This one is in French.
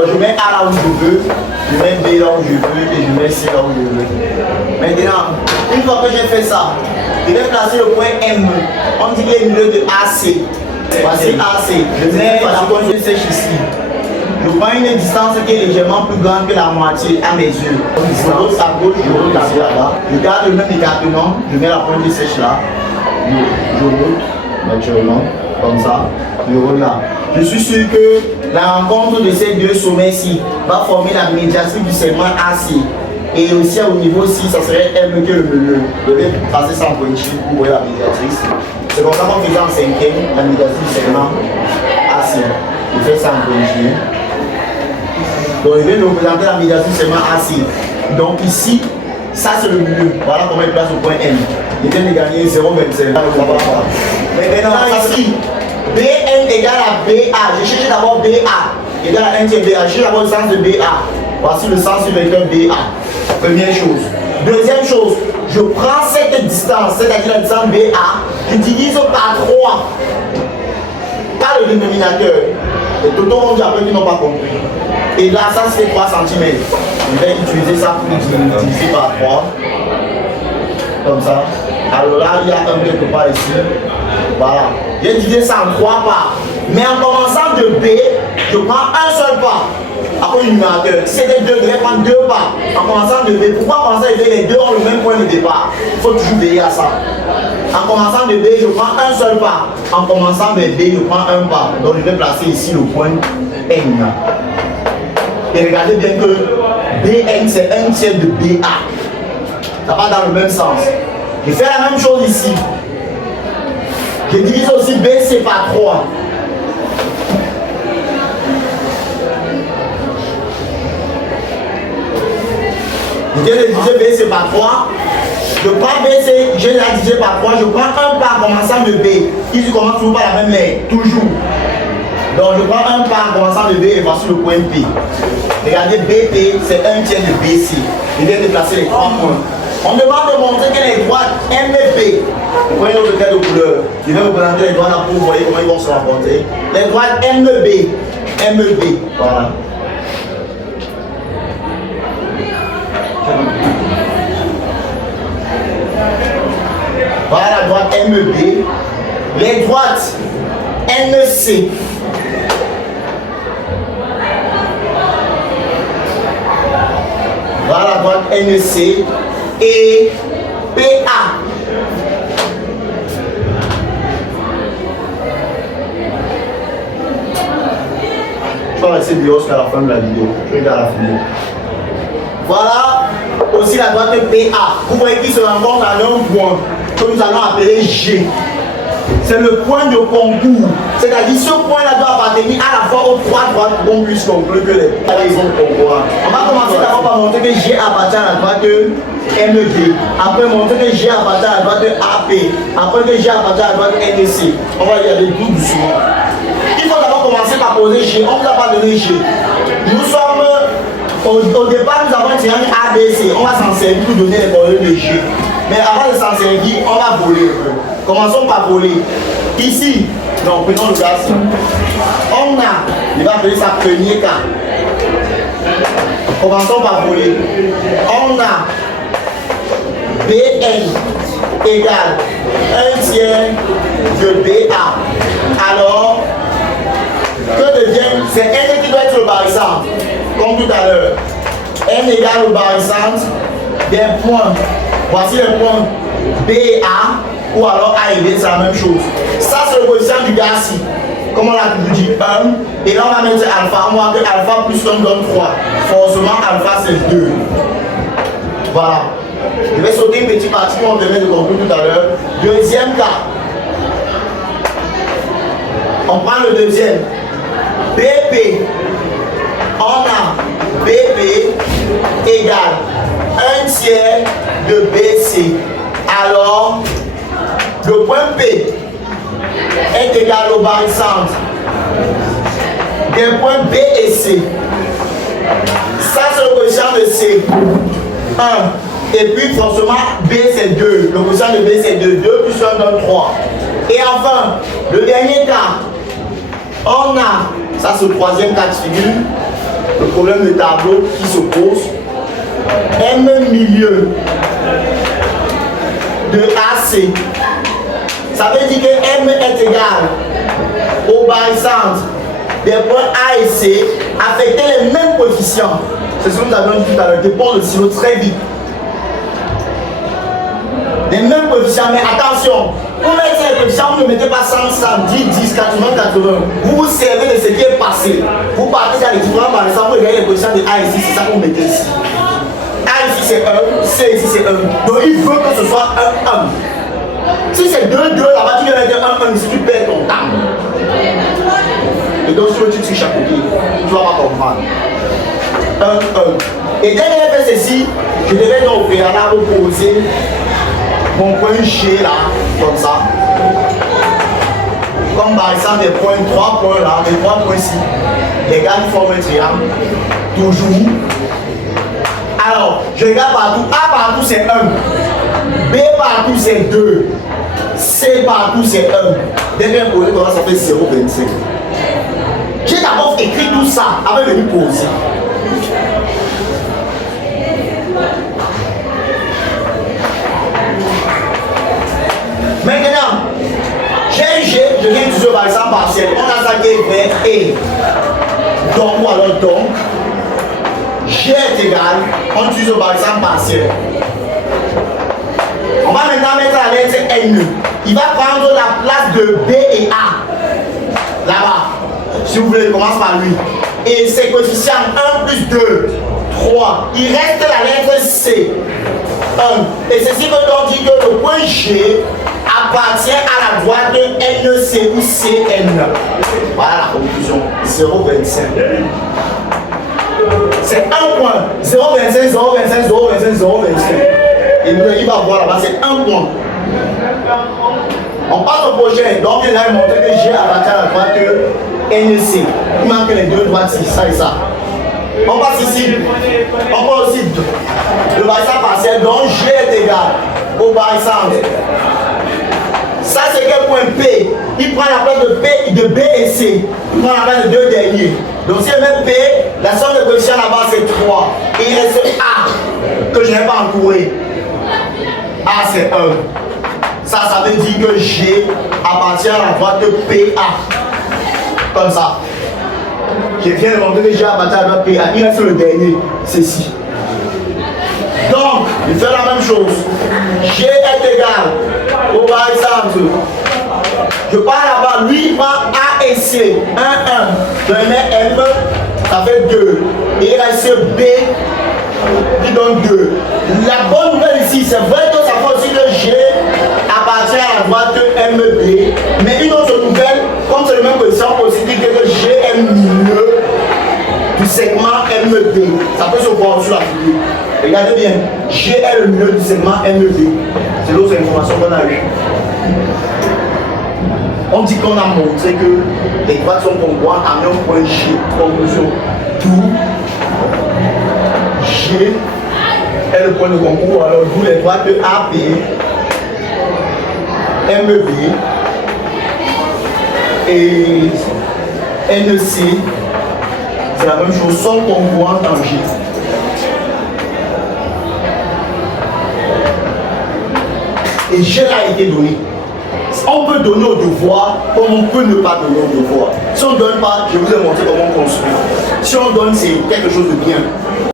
Alors je mets A là où je veux, je mets B là où je veux et je mets C là où je veux. Maintenant, une fois que j'ai fait ça, je vais placer le point M. On dit qu'il est au milieu de AC. Voici AC. Je mets la pointe de sèche ici. Je prends une distance qui est légèrement plus grande que la moitié à mes yeux. Je roule à gauche, je roule là-bas. Je garde le même écartement, je mets la pointe de sèche là. Je roule naturellement, comme ça. Je roule là. Je suis sûr que la rencontre de ces deux sommets-ci va former la médiatrice du segment AC. Et aussi au niveau ci, ça serait M que le milieu. Je vais passer ça en pointure pour voir la médiatrice. C'est comme ça qu'on faisait en cinquième, la médiatrice du segment AC. Je fais ça en pointure. Donc je vais représenter la médiatrice du segment AC. Donc ici, ça c'est le milieu. Voilà comment il place au point M. Il vient de gagner 0,25. Maintenant, ici, BN égale à BA. Je cherche d'abord BA. Égale à 1 tiers BA. Je cherche d'abord le sens de BA. Voici le sens du vecteur BA. Première chose. Deuxième chose, je prends cette distance, c'est-à-dire la distance BA, je divise par 3. Par le dénominateur. Et tout le monde dit après qu'ils n'ont pas compris. Et là, ça se fait 3 cm. Je vais utiliser ça pour diviser par 3. Comme ça. Alors là, il y a un quelque part ici. Voilà. J'ai divisé ça en 3 parts. Mais en commençant de B, je prends un seul pas. Après le numérateur. Si c'était 2, je vais prendre 2 pas. En commençant de B. Pourquoi commencer de B? Les deux ont le même point de départ. Il faut toujours veiller à ça. En commençant de B, je prends un seul pas. En commençant de B, je prends un pas. Donc je vais placer ici le point N. Et regardez bien que BN c'est 1 tiers de BA. Ça va dans le même sens. Je fais la même chose ici. Je divise aussi BC par 3. Je viens de diviser BC par 3. Je prends BC, je l'ai divisé par 3. Je prends un pas en commençant de B. Ici, je commence toujours par la même lettre. Toujours. Donc, je prends un pas en commençant de B et voici le point P. Regardez, BP, c'est 1 tiers de BC. Je viens de placer les 3 points. On demande de montrer que les droites MB. Vous voyez notre tête de couleur. Je vais vous présenter les droites là pour vous voyez comment ils vont se rapporter. Les droites MB. MB. Voilà. Voilà la droite MB. Les droites NC. Voilà la droite NC et PA. Je vais rester dehors jusqu'à la fin de la vidéo. Je vais à la fin. Voilà aussi la droite PA. Vous voyez qu'il se rencontre à un point que nous allons appeler G. C'est le point de concours. C'est-à-dire ce point-là doit appartenir à la fois aux 3 droites pour qu'on puisse conclure que les raisons de concours. On va commencer d'abord par montrer que G appartient à la droite MD. Après montrer que G appartient à la droite AP. Après que G appartient à la droite NC. On va y aller tout doucement. Il faut d'abord commencer par poser G. On ne vous a pas donné G. Nous sommes au départ, nous avons un triangle ABC. On va s'en servir pour donner les coordonnées de G. Mais avant de s'en servir, on va voler un peu. Commençons par voler. Ici, donc prenons le gaz. On a, il va appeler ça premier cas. Commençons par voler. On a BN égale 1 tiers de BA. Alors, que devient, c'est N qui doit être le barycentre, comme tout à l'heure. N égale le barycentre des points. Voici les points BA. Ou alors A et B, c'est la même chose. Ça, c'est le coefficient du gaz ici. Comme on l'a dit, 1. Et là, on va mettre alpha. On va mettre alpha plus 1 donne 3. Forcément, alpha, c'est 2. Voilà. Je vais sauter une petite partie qu'on devait de conclure tout à l'heure. Deuxième cas. On prend le deuxième. BP. On a BP égale 1 tiers de BC. Alors, le point P est égal au barycentre des points B et C. Ça, c'est le coefficient de C. 1. Et puis, forcément, B, c'est 2. Le coefficient de B, c'est 2. 2 plus 1 donne 3. Et enfin, le dernier cas, on a, ça c'est le troisième cas de figure, le problème de tableau qui se pose. M milieu de AC. Ça veut dire que M est égal au barycentre des points A et C affectés les mêmes coefficients. C'est ce que nous avons dit tout à l'heure. Dépend le silo très vite. Les mêmes coefficients, mais attention, pour mettre ces coefficients, vous ne mettez pas 100, 110, 10, 80, 80. Vous vous servez de ce qui est passé. Vous partez dans les différents barycentres, vous regardez les coefficients de A ici, c'est ça que vous mettez ici. A ici c'est 1, C ici c'est 1. Donc il veut que ce soit 1, 1. Si c'est 2, 2, là-bas tu viens mettre 1, 1, ici tu perds ton temps. Et donc si tu triches à côté, tu ne vas pas comprendre. 1, 1. Et dès que j'ai fait ceci, je devais donc au préalable poser mon point G là, comme ça. Comme par exemple des points, 3 points là, les 3 points ici. Les gars qui forment un triangle. Toujours. Alors, je regarde partout. A partout c'est 1. B partout c'est 2. C partout c'est 1. Dès que j'ai posé comme ça fait 0,25. J'ai d'abord écrit tout ça avant de lui poser. Maintenant, j'ai un G, je viens d'utiliser par exemple partiel. On a ça qui est vers E. Donc, ou alors donc, G est égal, on utilise par exemple partiel. On va maintenant mettre la lettre N. Il va prendre la place de B et A. Là-bas. Si vous voulez, je commence par lui. Et ses coefficients 1 plus 2, 3. Il reste la lettre C. 1. Et ceci veut donc dire que le point G appartient à la droite NC ou CN. Voilà la conclusion. 0,25. C'est un point. 0,25, 0,25, 0,25, 0,25. Et il va voir là-bas, c'est un point. On passe au prochain. Donc il a montré que G appartient à la droite NC. Il manque les deux droites, ça et ça. On passe ici. On passe aussi le barycentre partiel. Donc G est égal au barycentre. Ça c'est quel point P? Il prend la place de B et C. Il prend la place de deux derniers. Donc si je mets P, la somme de coefficients là-bas c'est 3. Et il reste A que je n'ai pas entouré. A c'est 1. Ça veut dire que G appartient à la droite de PA. Comme ça. Je viens de montrer que G appartient à la droite PA. Il reste le dernier, ceci. Donc, il fait la même chose. G est égal au barycentre. Je pars là-bas, lui il prend A et C. 1, 1. Je mets M, ça fait 2. Et il reste B, qui donne 2. La bonne nouvelle ici, c'est vrai que ça fait aussi que G appartient à la droite MB. Mais une autre nouvelle, comme c'est le même position, on peut aussi dire que G est milieu du segment MB. Ça peut se voir sur la figure. Regardez bien, G est le milieu du segment MB. C'est l'autre information qu'on a eue. On dit qu'on a montré que les droites sont congruentes à un point G. Conclusion. Tout G est le point de concours. Alors, d'où les droites de AB, MB et NC, c'est la même chose, sont congruentes en G. Et G a été donné. On peut donner au devoir comme on peut ne pas donner au devoir. Si on ne donne pas, je vous ai montré comment on construit. Si on donne, c'est quelque chose de bien.